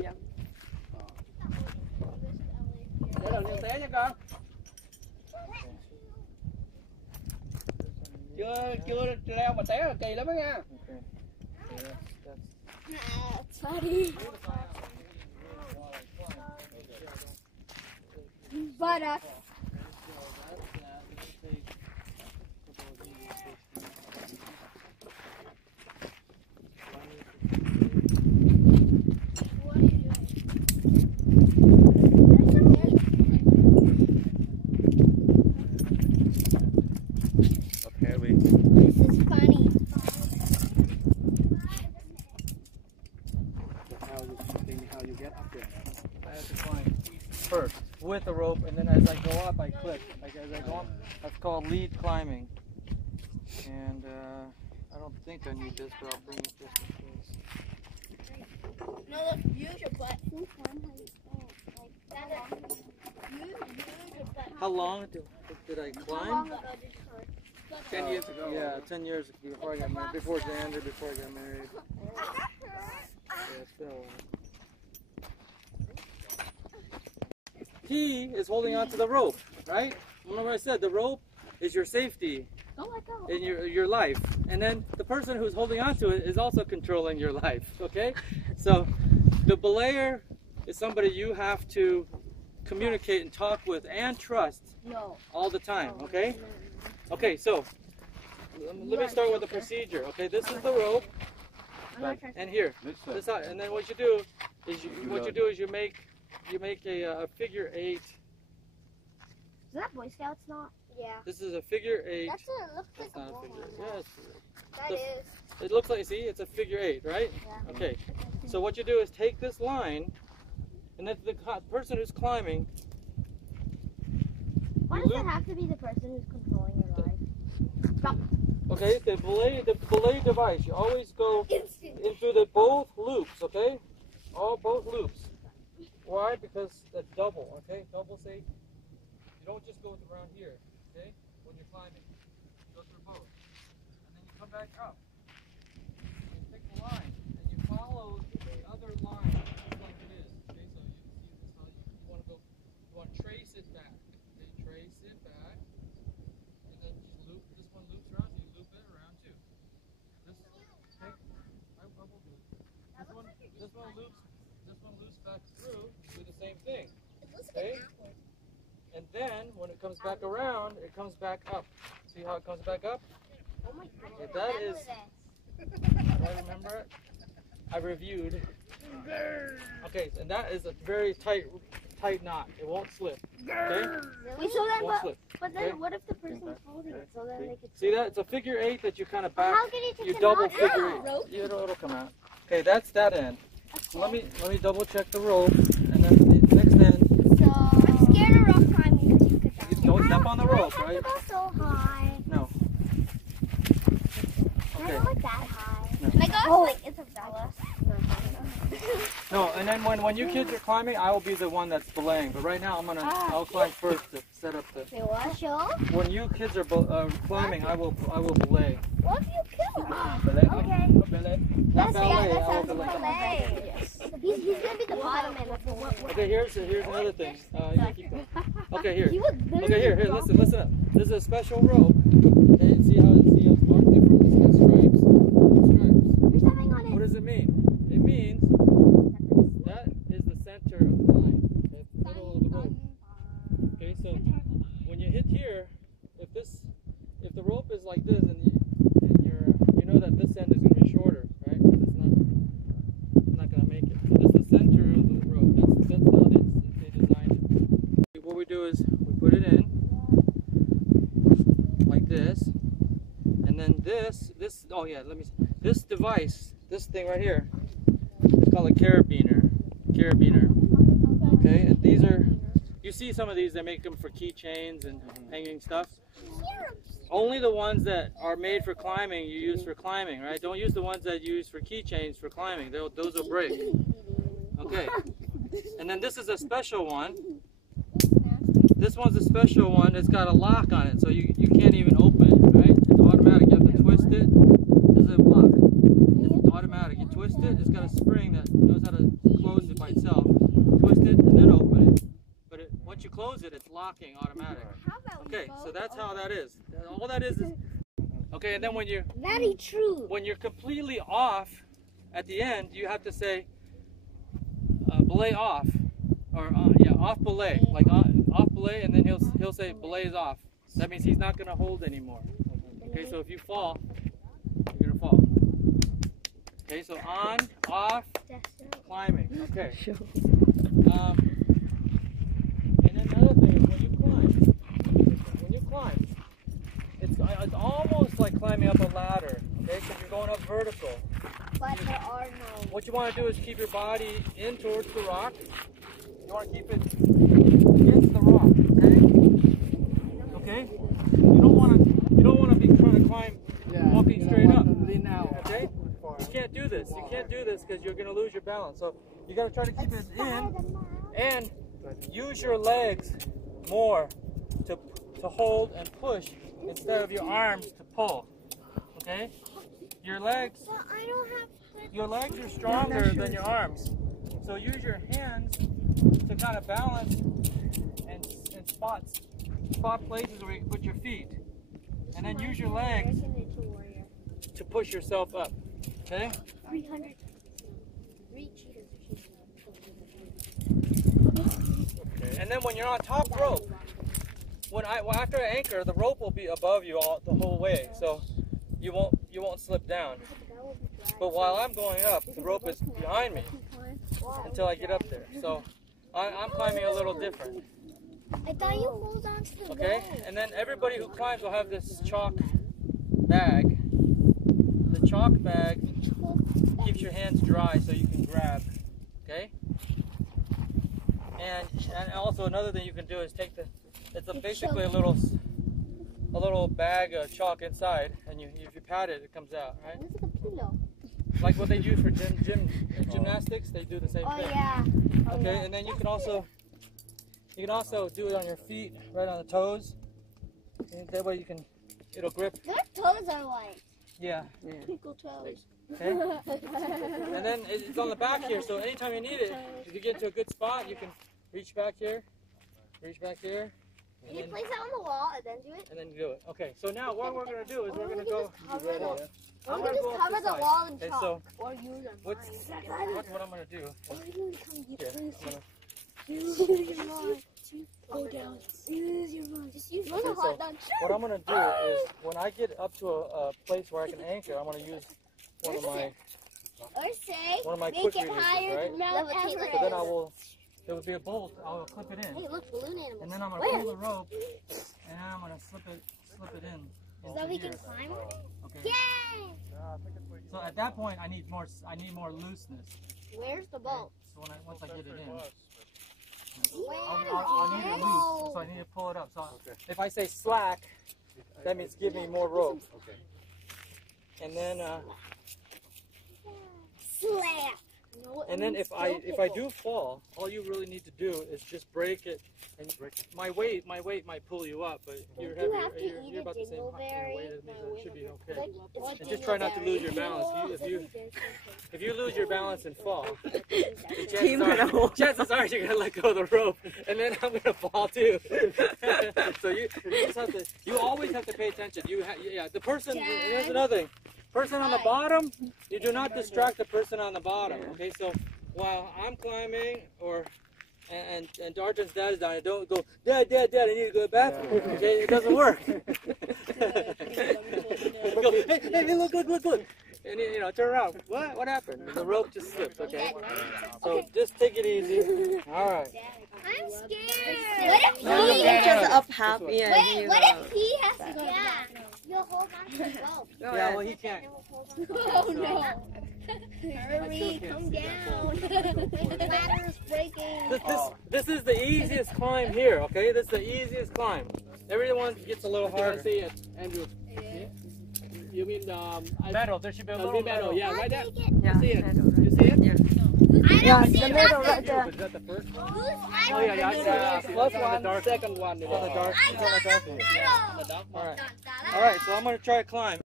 tiền. Để đầu tiên té nha con. Chưa leo mà té là kỳ lắm đó nha. Sorry. Butter. This is funny. How you get up there? I have to climb first with the rope, and then as I go up, I clip. Like as I go up, that's called lead climbing. And I don't think I need this, but I'll bring it just in case. No, look, use your butt. How long did I climb? 10 years ago. Yeah, 10 years before I got married. Before Xander, before I got married. Yeah, it's been a while. He is holding on to the rope, right? Remember I said the rope is your safety in your life. And then the person who's holding on to it is also controlling your life, okay? So the belayer is somebody you have to communicate and talk with and trust all the time, okay? Okay, so let me start with the procedure. Okay, this is the rope, and here, this out, and then what you do is you make a figure 8. Is that Boy Scouts not? Yeah. This is a figure 8. That's what it looks like. That's not a figure 8. Yes. That is. It looks like, see, it's a figure 8, right? Yeah. Okay. So what you do is take this line, and then the person who's climbing. Why does it have to be the person who's controlling your life? Stop. Okay, the belay device. You always go into the both loops. Okay, both loops. Why? Because that's double. Okay, double safe. You don't just go around here. Okay, when you're climbing, you go through both, and then you come back up. You take the line and you follow the other line just like it is. Okay, so you see this how you want to go. You want to trace it back. Okay, trace it back, and then just loop. This one loops around, so you loop it around too. This, okay, I will do it. This one loops. This one loops back through. Do the same thing. Okay. And then when it comes back around, it comes back up. See how it comes back up? Oh my God. Okay, that is. I remember it. I reviewed. Okay, and that is a very tight knot. It won't slip. Okay? Wait, so then, Won't slip. but then Okay? what if the person's holding it so then they could See that? It's a figure 8 that you kind of back. How can you take You the double knot figure out? 8. It'll come out. Okay, that's that end. Okay. Let me double check the rope, and then the next end. So I'm scared of rock climbing because you could die. You don't step on the rope, right? Go so high. No. Can I Okay. go like that high? No. Can I go like Isabella? No, and then when you kids are climbing, I will be the one that's belaying. But right now, I'll climb first to set up the. Wait, what? Sure. When you kids are climbing, I will belay. What if you kill him? Belay. Okay. Belay. Not Yes, ballet. yeah, that I will sounds belay. ballet. Yes. He's gonna be the bottom man. That's what. Okay, here's another thing. You keep going. Okay, here. He was Okay, here. Listen up. This is a special rope. Okay, see how it's marked different? It's got stripes. There's something on it. What does it mean? It means that is the center of the line. Okay, the middle of the rope. Okay, so when you hit here, if the rope is like this, and you know that this end is going to be shorter, right? Because it's not going to make it. So this is the center of the rope. That's how they designed it. What we do is we put it in like this, and then this. Oh yeah, this device, this thing right here, it's called a carabiner. Okay, and these are. You see some of these, they make them for keychains and hanging stuff. Only the ones that are made for climbing you use for climbing, right? Don't use the ones that you use for keychains for climbing. Those will break. Okay. And then this is a special one. This one's a special one. It's got a lock on it, so you can't even open it, right? It's automatic. You have to twist it. This is a lock. It's automatic. You twist it, it's got a spring that knows how to close it by close it, it's locking automatic. How about Okay, so that's how that is. All that is okay. And then when very true. you're completely off at the end, you have to say belay off, or yeah, off belay, like off belay, and then he'll say belay's off. That means he's not going to hold anymore. Okay, so if you fall, you're going to fall. Okay, so on, off, climbing. Okay. And then another thing is when you climb, it's almost like climbing up a ladder. Okay, because you're going up vertical. But there are no. What you want to do is keep your body in towards the rock. You want to keep it against the rock. Okay. Okay. You don't want to be trying to climb walking straight up. Okay. You can't do this. You can't do this because you're going to lose your balance. So you got to try to keep it in and use your legs more to hold and push instead of your arms to pull. Okay? Your legs are stronger than your arms. So use your hands to kind of balance and spot places where you can put your feet. And then use your legs to push yourself up. Okay? 300. Okay. And then when you're on top rope, after I anchor, the rope will be above you the whole way, so you won't slip down. But while I'm going up, the rope is behind me until I get up there. So I'm climbing a little different. I thought you hold on to the Okay, and then everybody who climbs will have this chalk bag. The chalk bag keeps your hands dry so you can grab. Okay. And also another thing you can do is take basically a little bag of chalk inside, and if you pat it, it comes out, right? It's like a pillow. Like what they use for gymnastics, they do the same thing. Yeah. Okay, and then you can also do it on your feet, right on the toes. And that way it'll grip. Your toes are white. Yeah. Pickle toes. Okay. And then it's on the back here, so anytime you need it, if you get to a good spot, you can reach back here. Can you place it on the wall and then do it? And then do it. Okay, so now what we're going to do is we're going to go. I'm going to go cover the wall in okay, chalk. so Or use your what's what I'm going to do? Go down. Use your mind. Just use your Okay, so what I'm going to do is when I get up to a place where I can anchor, I'm going to use one of my quick releases, right? So then there will be a bolt. I will clip it in. Hey, look, balloon animals. And then I'm going to pull the rope, and then I'm going to slip it in. So we can climb on it? Okay. Yay! So at that point, I need more looseness. Where's the bolt? So once I get it in, I'll I need it loose. So I need to pull it up. So if I say slack, that means give me more rope. Okay. And then slap. and then if I do fall, all you really need to do is just break it. And my weight might pull you up, but you're about the same weight as me, so it should be okay. And just try not to lose your balance. If you lose your balance and fall, chances are you're gonna let go of the rope, and then I'm gonna fall too. So you always have to pay attention. The person. Here's another thing. Person on the bottom, you do not distract the person on the bottom. Okay, so while I'm climbing and Arjun's dad is down, I don't go, Dad, I need to go to the bathroom. Okay, it doesn't work. Go, hey, look. And turn around. What happened? The rope just slipped, okay? So just take it easy. Alright. I'm scared. What if he just up half? Yeah. Wait, what if he has to go down? You'll hold on to the rope. Yeah, well, he can't. Oh no. Hurry, come down. The ladder is breaking. This is the easiest climb here, okay? This is the easiest climb. Everyone gets a little harder. I see it, Andrew. You mean metal? There should be a little metal. Yeah, right there. Yeah. You see it? You see it? Yeah. I don't see the middle nothing. right there. Is that the first one? Oh yeah, I see it. First one, the second one. On the dark. I got the middle. All right, so I'm gonna try to climb.